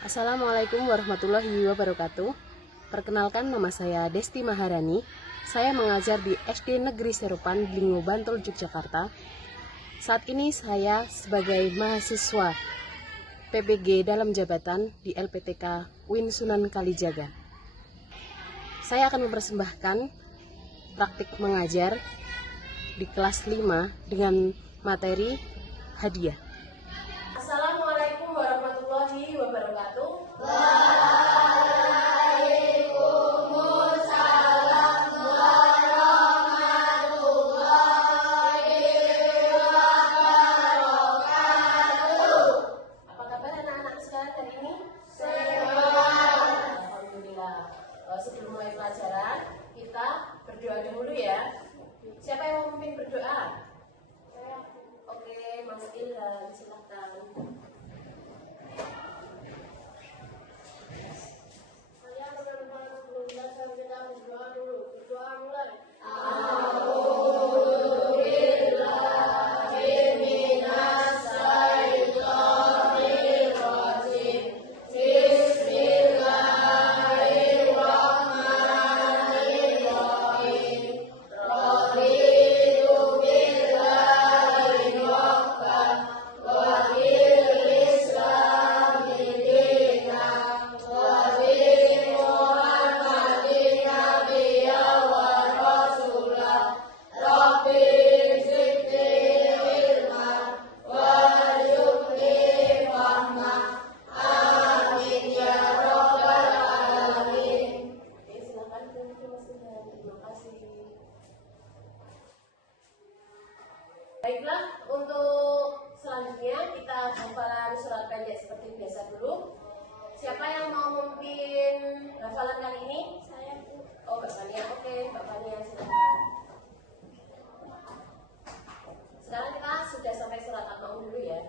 Assalamualaikum warahmatullahi wabarakatuh. Perkenalkan, nama saya Desti Maharani. Saya mengajar di SD Negeri Serupan, Blingo, Bantul, Yogyakarta. Saat ini saya sebagai mahasiswa PPG dalam jabatan di LPTK UIN Sunan Kalijaga. Saya akan mempersembahkan praktik mengajar di kelas 5 dengan materi hadiah. Assalamualaikum warahmatullahi wabarakatuh. Waalaikumsalam warahmatullahi wabarakatuh. Apa kabar anak-anak sekalian hari ini? Sehat. Alhamdulillah. Sebelum mulai pelajaran, kita berdoa dahulu ya. Siapa yang mau memimpin berdoa? Oke, Mas Ilham, silakan. Baiklah, untuk selanjutnya kita hafalan surat pendek seperti biasa dulu. Siapa yang mau memimpin hafalan kali ini? Saya, Bu. Oh, Mbak Fania. Oke, Mbak Fania, silakan. Sekarang kita sudah sampai surat Al-Maun dulu ya.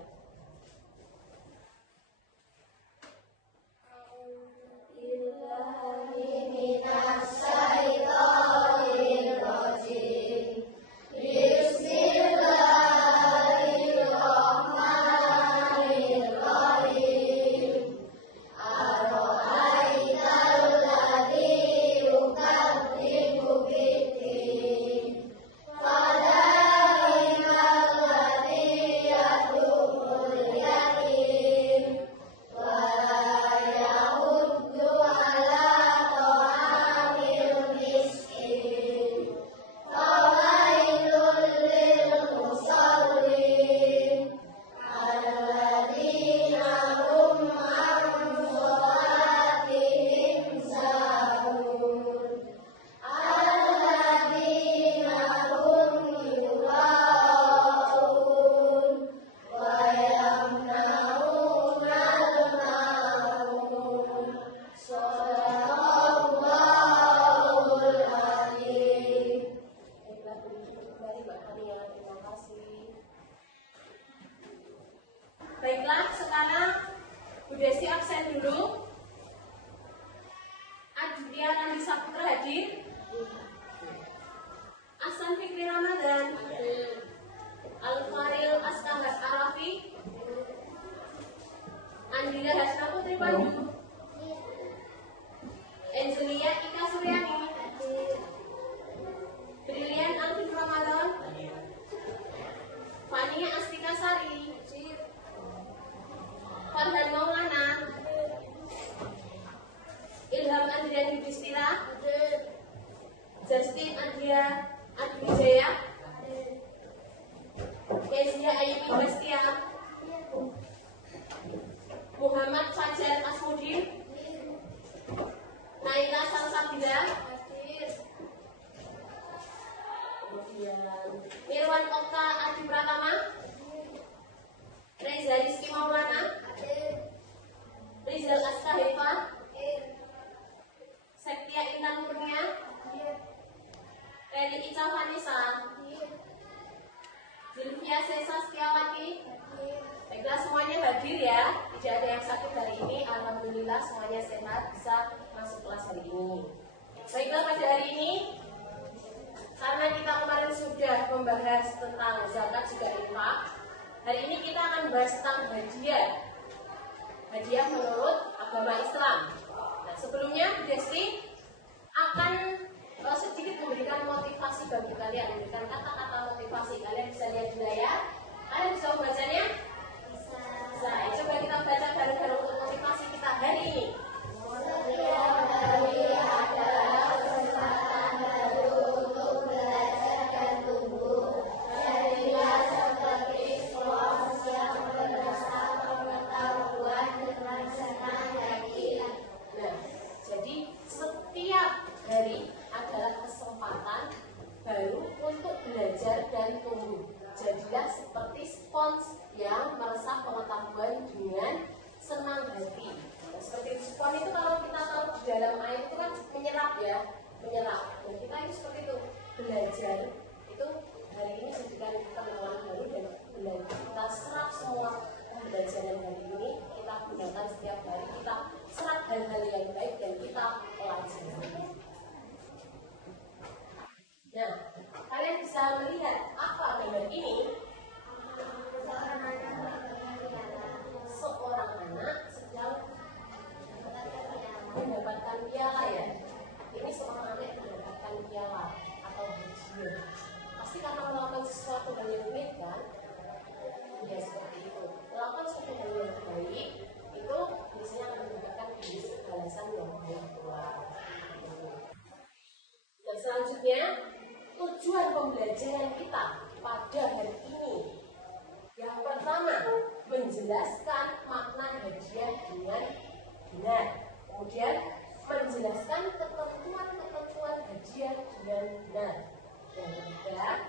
Baiklah, sekarang Bu Desi absen dulu. Aditya Randi Saputra hadir. Ahsan Fikri Ramadan. Al-Faril Askahat Arafi. Andila Hasna Putri Pandu. Angelia Ika Suryani. Brilian Alvin Ramadan. Fania Astika Sari. Farhan Maulana, Ilham Andrian Yudhistira, Justin Andria Adwijaya, Kezia Ayubi Bastia, Muhammad Fajar Asmudin, Naila Salsabila, kemudian Irwan Okta Adi Pratama, Reza Rizky Maulana, Rizal Astahifa, Septia Intan Kurnia, Reni Ica Vanessa, Zilvia Sesa Setiawati. Baiklah, semuanya hadir ya. Tidak ada yang sakit hari ini. Alhamdulillah semuanya sehat, bisa masuk kelas hari ini. Baiklah, pada hari ini karena kita kemarin sudah membahas tentang zakat juga infak, hari ini kita akan bahas tentang hadiah. Hadiah menurut agama Islam. Nah, sebelumnya Bu Desti akan sedikit memberikan motivasi bagi kalian, memberikan kata-kata motivasi. Kalian bisa lihat di layar. Kalian bisa membacanya? Bisa. Coba kita baca bareng-bareng untuk motivasi kita hari ini. Setiap hari adalah kesempatan baru untuk belajar dan tumbuh. Jadilah seperti spons yang berdasar pengetahuan dengan senang hati. Nah, jadi setiap hari adalah kesempatan baru untuk belajar dan tumbuh. Jadilah seperti spons yang meresap pengetahuan dengan senang hati. Nah, seperti spons itu kalau kita tahu di dalam air itu kan menyerap ya, menyerap. Dan kita ini seperti itu belajar itu hari ini jadikan pengenalan baru dan belajar. Kita serap semua pembelajaran hari ini, kita gunakan setiap hari, kita serap hal-hal yang baik dan kita pelajari. Nah, kalian bisa melihat apa gambar ini? Seorang anak sedang mendapatkan piala ya. Ini seorang anak yang mendapatkan piala atau hadiah. Pasti karena melakukan sesuatu hal yang baik kan? Ya seperti itu. Melakukan sesuatu hal yang baik itu biasanya akan mendapatkan balasan yang baik pula. Dan selanjutnya tujuan pembelajaran kita pada hari ini. Yang pertama, menjelaskan makna hadiah dengan benar. Kemudian, menjelaskan ketentuan-ketentuan hadiah dengan benar. Yang ketiga,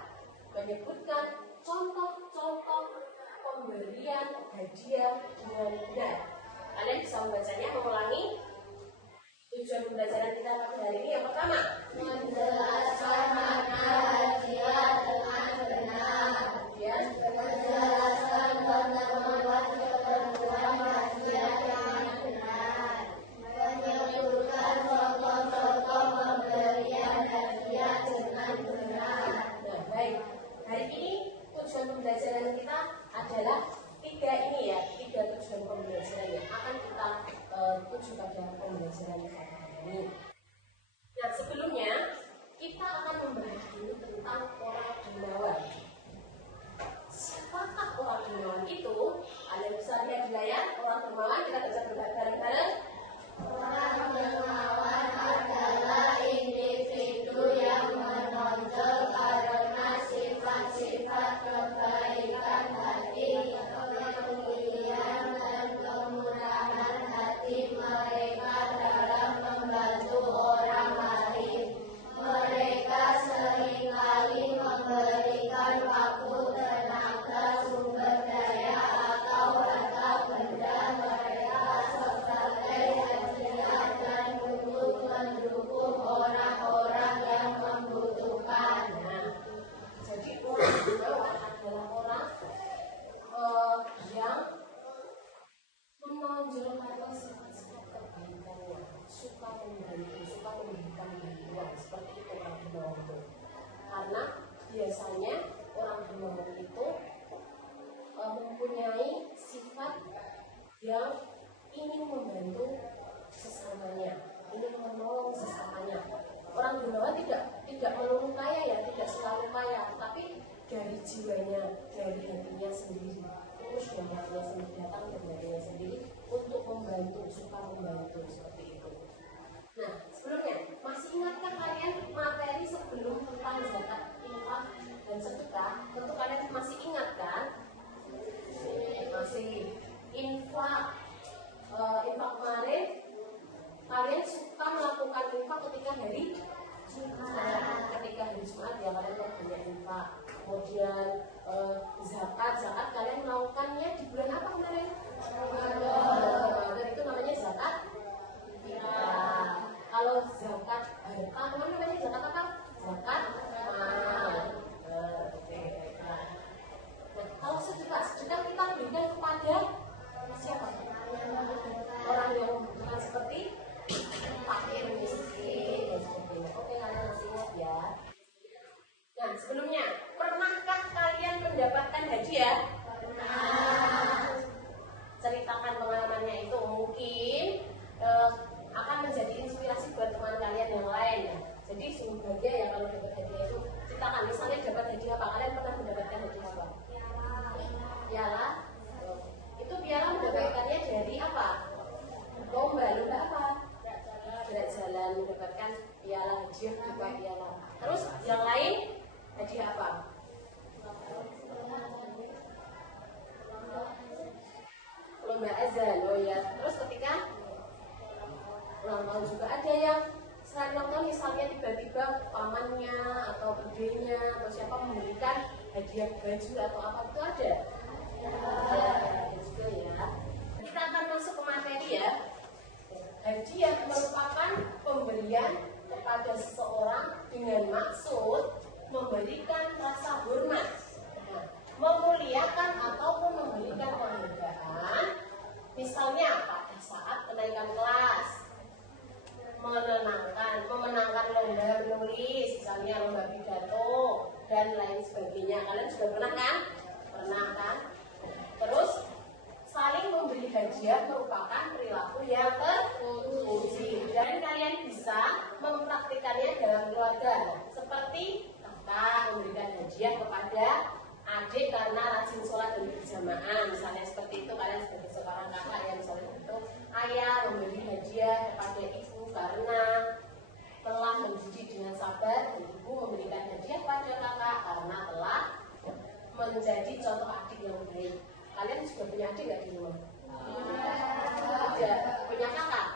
menyebutkan contoh-contoh pemberian hadiah dengan benar. Kalian bisa membacanya, mengulangi. Tujuan pembelajaran kita pada hari ini yang pertama, menjelaskan makna hadiah dengan benar. Kemudian menjelaskan ketentuan hadiah dengan benar. Menyebutkan contoh-contoh pemberian hadiah dengan benar. Nah, baik. Hari ini tujuan pembelajaran kita adalah tiga ini ya, tiga tujuan pembelajaran yang akan kita tuju pada pembelajaran kita ini. Nah, sebelumnya kita akan membahas dulu tentang orang dermawan. Siapakah orang dermawan itu? Kalian bisa lihat di layar orang dermawan, kita baca bareng-bareng. Orang dermawan adalah individu yang menonjol karena sifat-sifat kebaikan hati, kemuliaan dan kemurahan hati mereka dalam membantu orang lain. Mereka seringkali memberikan waktu, tenaga, sumber daya atau harta benda mereka sebagai hadiah dan untuk mendukung orang-orang yang membutuhkan. Nah, jadi orang dermawan adalah orang yang menonjolkan sifat-sifat kebaikannya, suka membantu, suka memberikan bantuan, seperti itu orang dermawan itu. Karena biasanya orang dermawan itu mempunyai sifat yang ingin membantu sesamanya, ingin menolong sesamanya. Orang dermawan tidak melulu kaya ya, tidak selalu kaya, tapi dari jiwanya, dari hatinya sendiri, terus dari hatinya sendiri, datang dari hatinya sendiri untuk membantu, suka membantu, seperti itu. Nah, sebelumnya masih ingatkah kalian materi sebelum tentang zakat, infak dan sedekah? Tentu kalian masih ingat kan? Masih. Infak kemarin kalian suka melakukan infak ketika hari Jumat. Ketika hari Jumat ya kalian banyak infak. Kemudian zakat kalian melakukannya di bulan apa kemarin? Ramadan. Itu namanya zakat. Kalau zakat harta namanya zakat apa? Zakat mal. Nah, kalau sedekah kita berikan kepada siapa? Orang yang membutuhkan seperti fakir, miskin, dan sebagainya. Oke, kalian masih ingat ya? Nah, sebelumnya, pernahkah kalian mendapatkan hadiah? Pernah. yang lain hadiah apa? Lomba azan. Oh ya. Terus ketika ulang tahun juga ada yang selain ulang tahun misalnya tiba-tiba pamannya atau budenya atau siapa memberikan hadiah baju atau apa itu ada. Ada juga ya. Kita akan masuk ke materi ya. Hadiah merupakan pemberian kepada seseorang dengan maksud memberikan rasa hormat, memuliakan ataupun memberikan penghargaan. Misalnya pada saat kenaikan kelas, memenangkan lomba menulis, misalnya lomba pidato dan lain sebagainya. Kalian sudah pernah kan? Pernah kan? Terus saling memberi hadiah merupakan perilaku yang terpuji dan kalian bisa mempraktikannya dalam keluarga. Seperti kakak memberikan hadiah kepada adik karena rajin sholat dan berjamaah, misalnya seperti itu. Kalian sebagai seorang kakak yang misalnya itu, ayah memberi hadiah kepada ibu karena telah mendidik dengan sabar, dan ibu memberikan hadiah kepada kakak karena telah menjadi contoh adik yang baik. Kalian juga punya adik nggak di rumah? Tidak. Punya kakak?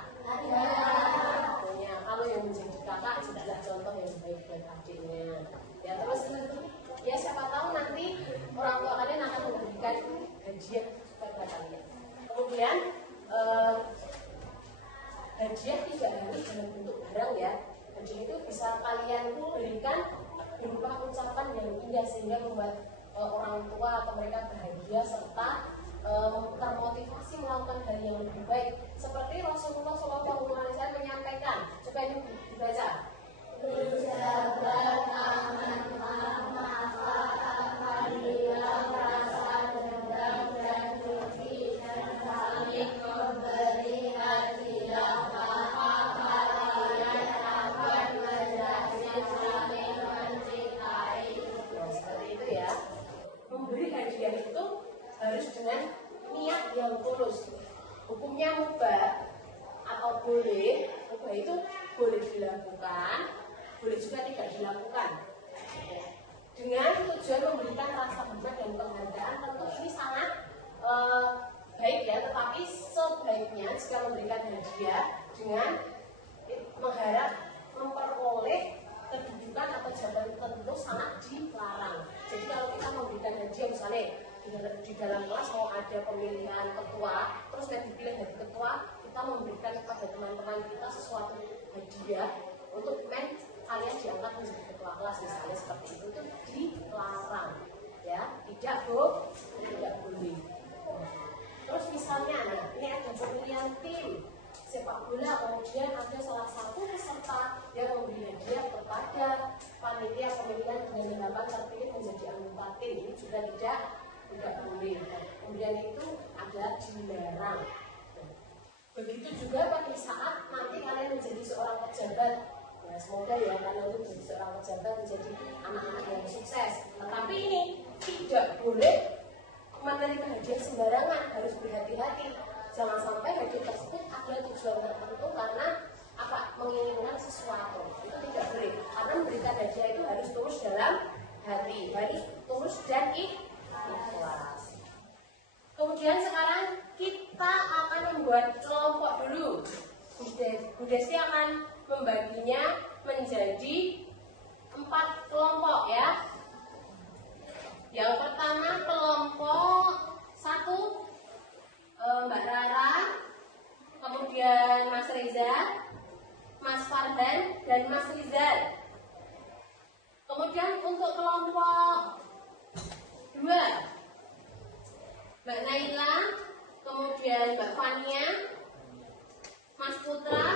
Punya. Kalau yang menjadi kakak juga contoh yang baik buat adiknya. Ya terus ya siapa tahu nanti orang tua kalian akan memberikan hadiah kepada kalian. Kemudian hadiah tidak harus dalam bentuk barang ya. Hadiah itu bisa kalian berikan berupa ucapan yang indah sehingga membuat orang tua atau mereka bahagia serta termotivasi melakukan hal yang lebih baik. Seperti Rasulullah SAW menyampaikan, coba ini dibaca. Berjabat amanah maka akan hilang rasa dendam dan dengki dan saling memberi hadiah, maka kalian akan menjadi saling mencintai. Seperti itu ya. Memberi hadiah itu harus dengan niat yang tulus. Hukumnya mubah atau boleh. Mubah itu boleh dilakukan, boleh juga tidak dilakukan. Dengan tujuan memberikan rasa hormat dan penghargaan, tentu ini sangat baik ya. Tetapi sebaiknya jika memberikan hadiah dengan mengharap memperoleh kedudukan atau jabatan tertentu sangat dilarang. Jadi kalau kita memberikan hadiah misalnya di dalam kelas mau ada pemilihan ketua, terus kita dipilih jadi ketua, kita memberikan kepada teman-teman kita sesuatu hadiah untuk kalian diangkat menjadi ketua kelas misalnya seperti itu dilarang ya, tidak boleh. Terus misalnya ini ada pemilihan tim sepak bola, kemudian ada salah satu peserta yang memberi hadiah kepada panitia pemilihan dengan mendapat terpilih menjadi anggota tim, ini juga tidak boleh. Kemudian itu adalah dilarang. Begitu juga pada saat nanti kalian menjadi seorang pejabat. Nah, semoga ya kalian itu menjadi seorang pejabat, menjadi anak-anak yang sukses. Tetapi ini tidak boleh menerima hadiah sembarangan, harus berhati-hati. Jangan sampai hadiah tersebut ada tujuan tertentu karena apa? Menginginkan sesuatu. Itu tidak boleh. Karena memberikan hadiah itu harus tulus dalam hati, harus tulus dan ikhlas. Kemudian sekarang kita akan membuat kelompok dulu. Bu Desti akan membaginya menjadi 4 kelompok ya. Yang pertama kelompok 1 Mbak Rara, kemudian Mas Reza, Mas Farhan, dan Mas Rizal. Kemudian untuk kelompok 2 Mbak Naila, kemudian Mbak Fania, Mas Putra,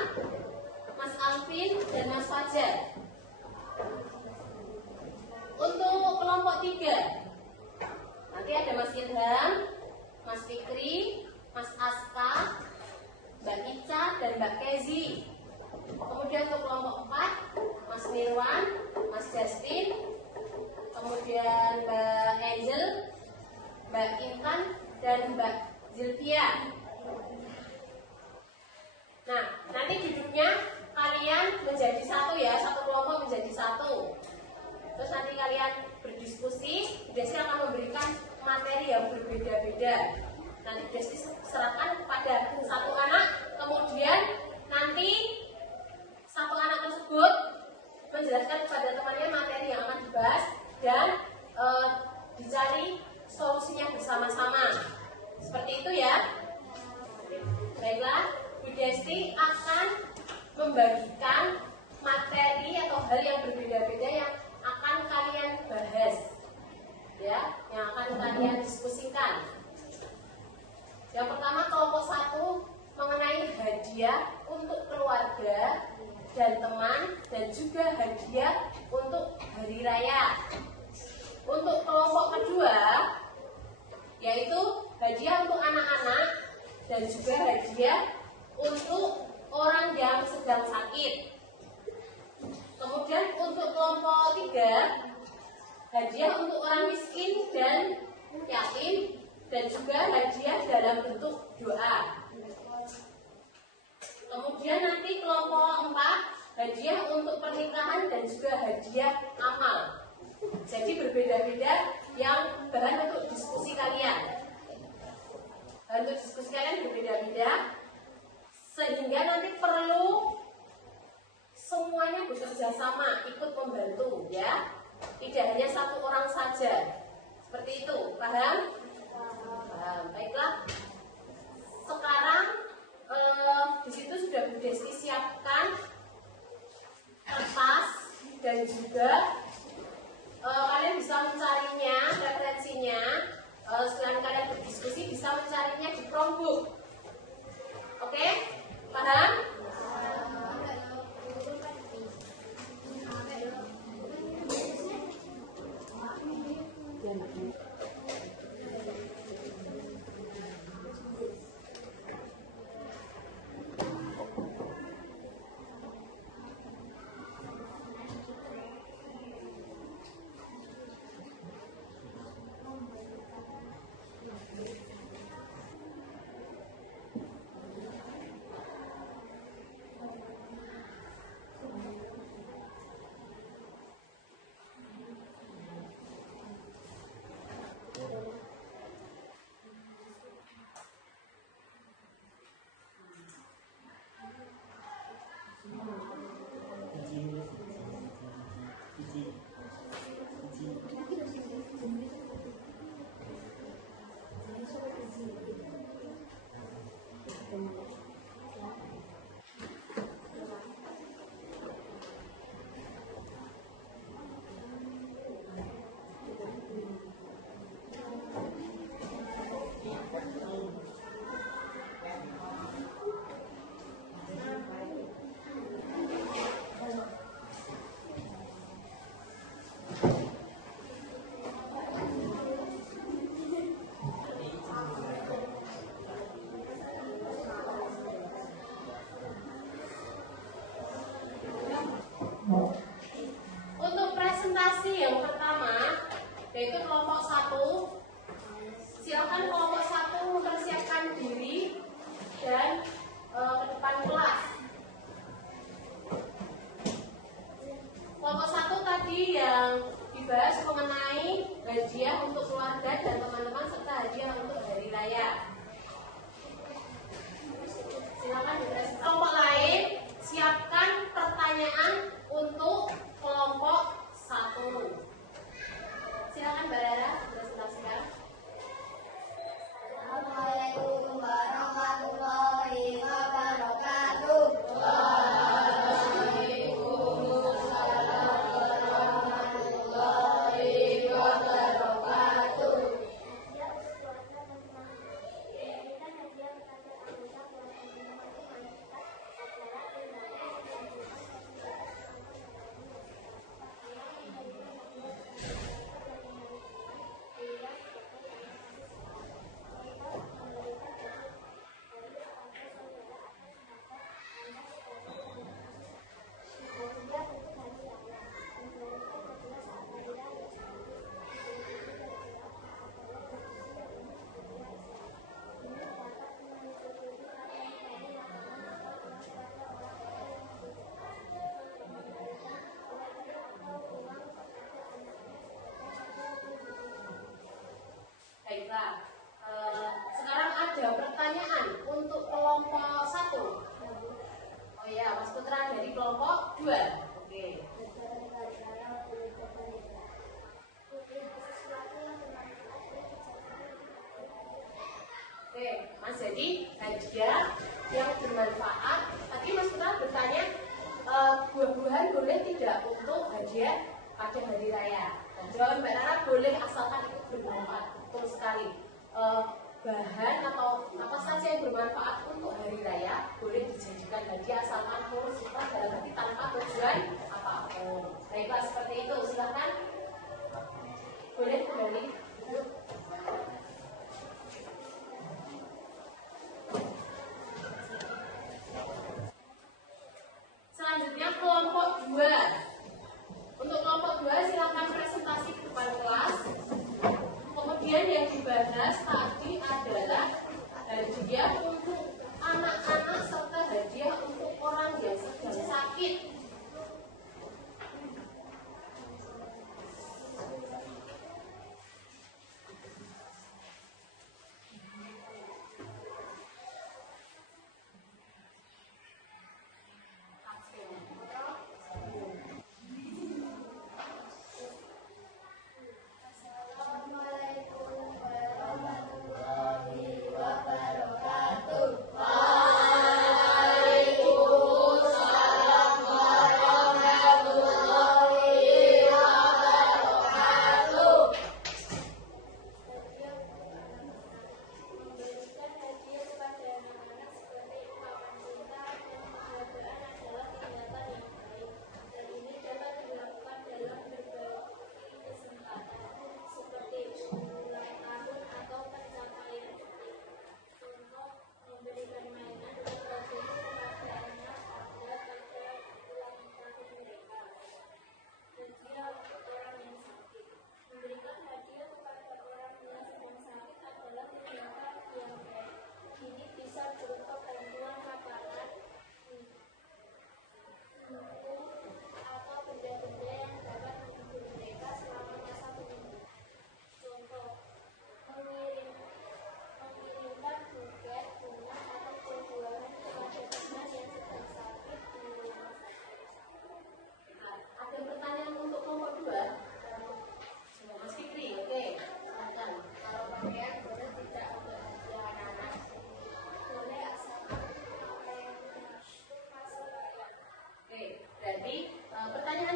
Mas Alvin, dan Mas Fajar. Untuk kelompok 3 nanti ada Mas Ilham, Mas Fikri, Mas Aska, Mbak Ica, dan Mbak Kezi. Kemudian untuk kelompok 4 Mas Nirwan, Mas Justin, kemudian Mbak Angel, Mbak Intan, dan Mbak Zilvia. Nah, nanti duduknya kalian menjadi satu ya, satu kelompok menjadi satu. Terus nanti kalian berdiskusi, Bu Desti akan memberikan materi yang berbeda-beda. Nanti Bu Desti serahkan kepada satu anak, kemudian nanti satu anak tersebut menjelaskan kepada temannya materi yang akan dibahas dan dicari solusinya bersama-sama. Seperti itu ya. Baiklah, Bu Desti akan membagikan materi atau hal yang berbeda-beda yang akan kalian bahas, ya, yang akan kalian diskusikan. Yang pertama, kelompok 1 mengenai hadiah untuk keluarga dan teman dan juga hadiah untuk hari raya. Untuk kelompok kedua, yaitu hadiah untuk anak-anak dan juga hadiah untuk orang yang sedang sakit. Kemudian untuk kelompok 3, hadiah untuk orang miskin dan yatim dan juga hadiah dalam bentuk doa. Kemudian nanti kelompok 4, hadiah untuk pernikahan dan juga hadiah amal. Jadi berbeda-beda yang bahan untuk diskusi kalian. Bahan untuk diskusi kalian berbeda-beda, sehingga nanti perlu semuanya bekerja sama, ikut membantu, ya. Tidak hanya satu orang saja. Seperti itu, paham? Paham. Baiklah. Sekarang di situ sudah Bu Desti siapkan kertas dan juga kalian bisa mencarinya, referensinya. Setelah kalian berdiskusi bisa mencarinya di Chromebook. Oke? Paham? Untuk presentasi yang pertama, yaitu kelompok 1, silakan kelompok 1 mempersiapkan diri dan ke depan kelas. Kelompok 1 tadi yang dibahas mengenai hadiah untuk keluarga dan teman-teman serta hadiah untuk hari raya. Silakan dibahas. Kelompok lain, siapkan pertanyaan untuk kelompok 1. Silakan Mbak Rara, presentasikan. Assalamualaikum warahmatullahi wabarakatuh. ada pertanyaan untuk kelompok 1. Oh ya, Mas Putra dari kelompok 2. Oke. Oke, Mas, jadi hadiah yang bermanfaat. Tadi Mas Putra bertanya, buah-buahan boleh tidak untuk hadiah pada hari raya? Dan jawaban Mbak Rara boleh asalkan itu bermanfaat. Betul sekali. Bahan atau apa saja yang bermanfaat untuk hari raya boleh dijadikan hadiah asalkan mulus ikhlas dalam hati tanpa tujuan apapun. Baiklah, seperti itu. Silakan. Boleh kembali. Selanjutnya kelompok 2. Untuk kelompok 2 silakan presentasi ke depan kelas. Kemudian yang dibahas tadi adalah hadiah untuk anak-anak serta hadiah untuk orang yang sedang sakit.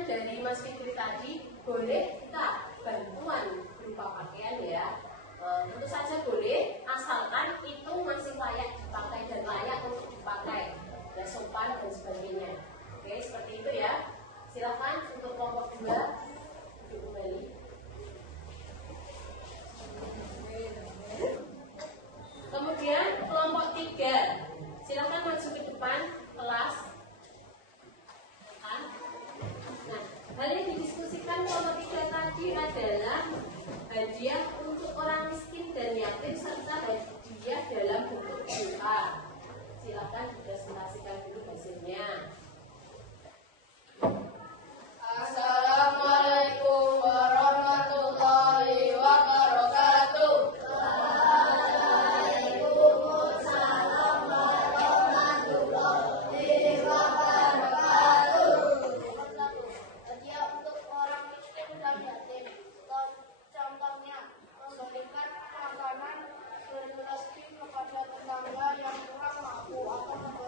Dari Mas Fikri tadi, boleh kita bantuan berupa pakaian ya. Tentu saja boleh, asalkan itu masih layak dipakai dan layak untuk dipakai, ya, sopan dan sebagainya. Oke, seperti itu ya. Silakan untuk kelompok 2 duduk kembali. Kemudian kelompok 3, silakan maju ke depan kelas. Hal yang didiskusikan kelompok 3 tadi adalah hadiah untuk orang miskin dan yatim serta hadiah dalam bentuk doa. Silakan dipresentasikan dulu hasilnya. Assalamualaikum warahmatullahi wabarakatuh. Waalaikumsalam warahmatullahi wabarakatuh. Hadiah untuk orang miskin dan yatim. Contohnya, memberikan makanan beras kepada tetangga yang kurang mampu atau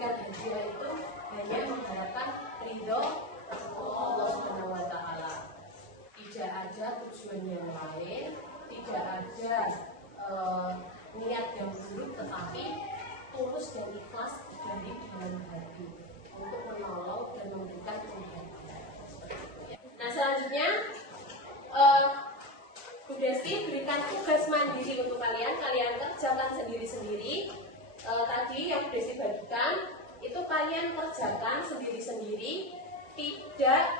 memberikan hadiah itu hanya mengharapkan ridho Allah Subhanahu wa Ta'ala. Tidak ada tujuan yang lain, tidak ada niat yang buruk, tetapi tulus dan ikhlas dari dalam hati untuk menolong dan memberikan penghargaan. Nah, selanjutnya Bu Desti berikan tugas mandiri untuk kalian kerjakan sendiri-sendiri. Tadi yang Bu Desti bagikan itu kalian kerjakan sendiri-sendiri, tidak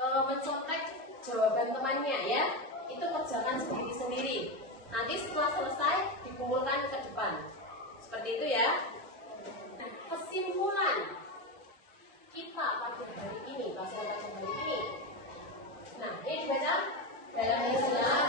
mencontek jawaban temannya ya. Itu kerjakan sendiri-sendiri. Nanti setelah selesai dikumpulkan ke depan. Seperti itu ya. Nah, kesimpulan kita pada hari ini, pelajaran hari ini. Nah, ini dibaca dalam Islam.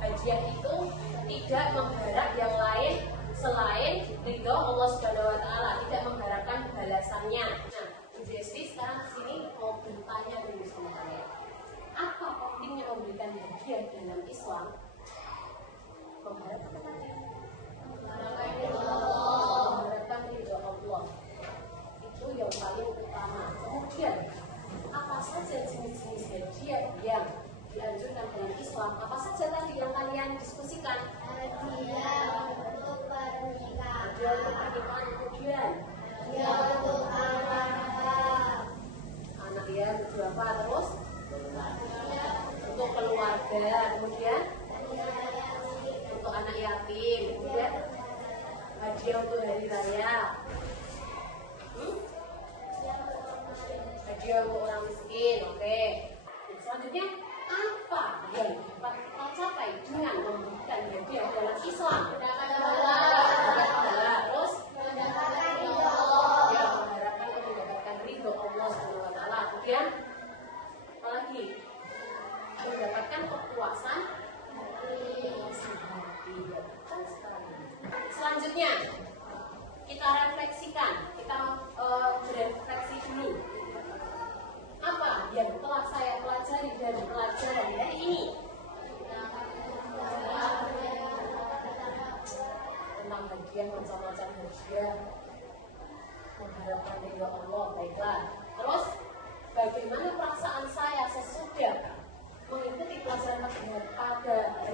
Hadiah itu tidak mengharap yang lain selain ridho Allah Subhanahu wa Ta'ala, tidak mengharapkan balasannya. Nah, Bu Desti sekarang kesini mau bertanya dulu sama kalian. Apa pentingnya memberikan hadiah dalam Islam? Mengharapkan apa? Mengharapkan ridho Allah. Itu yang paling utama. Kemudian, apa saja jenis-jenis hadiah yang dianjurkan dalam Islam? Apa saja tadi yang kalian diskusikan? Hadiah untuk pernikahan. Hadiah untuk pernikahan, kemudian Hadiah untuk anak ya, untuk apa? Terus untuk keluarga, kemudian untuk anak yatim, kemudian hadiah untuk hari raya, hadiah untuk orang miskin. Oke. Selanjutnya, apa yang dapat kita capai dengan memberikan hadiah dalam Islam? Terus ya, mengharapkan untuk mendapatkan ridho Allah Subhanahu wa Ta'ala. Kemudian apa lagi? Mendapatkan kepuasan hati. Selanjutnya kita refleksikan, kita berefleksi dulu. Apa yang telah saya pelajari dari pelajaran hari ini? Tentang hadiah, macam-macam hadiah, mengharapkan ridho Allah. Baiklah. Terus bagaimana perasaan saya sesudah mengikuti pelajaran pada